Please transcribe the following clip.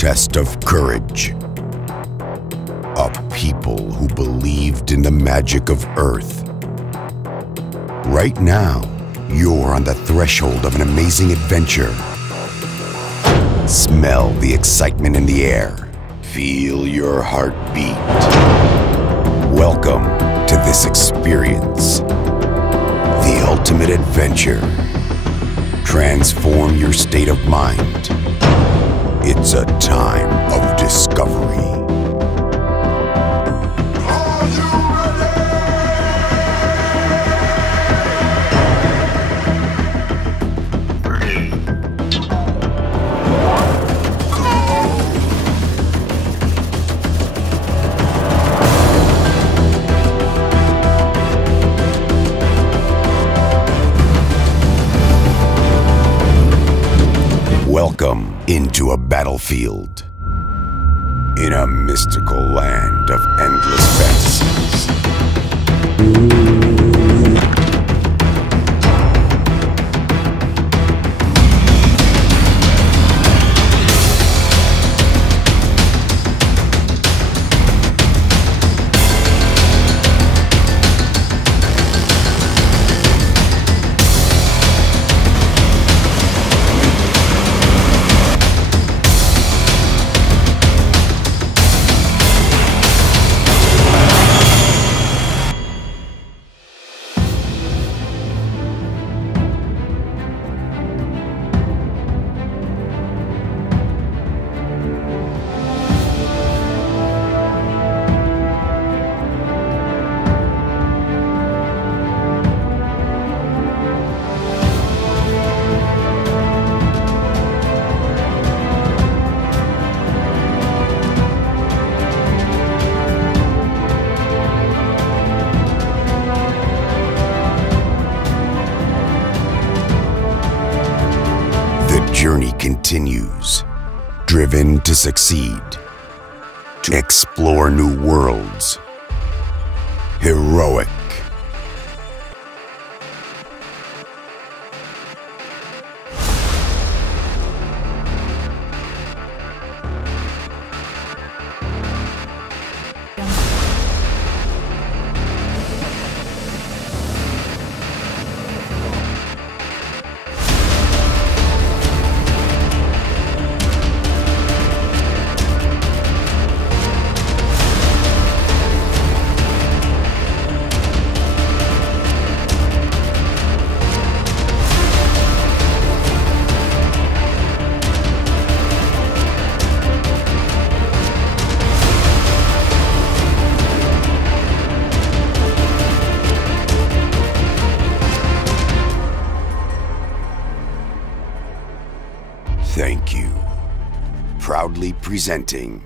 test of courage. A people who believed in the magic of Earth. Right now, you're on the threshold of an amazing adventure. Smell the excitement in the air. Feel your heart beat. Welcome to this experience. The ultimate adventure. Transform your state of mind. It's a time of discovery. Are you ready? 3, 2, 1, go! Welcome into a battlefield in a mystical land of endless fantasies. The journey continues, driven to succeed, to explore new worlds. Heroic. Thank you. Proudly presenting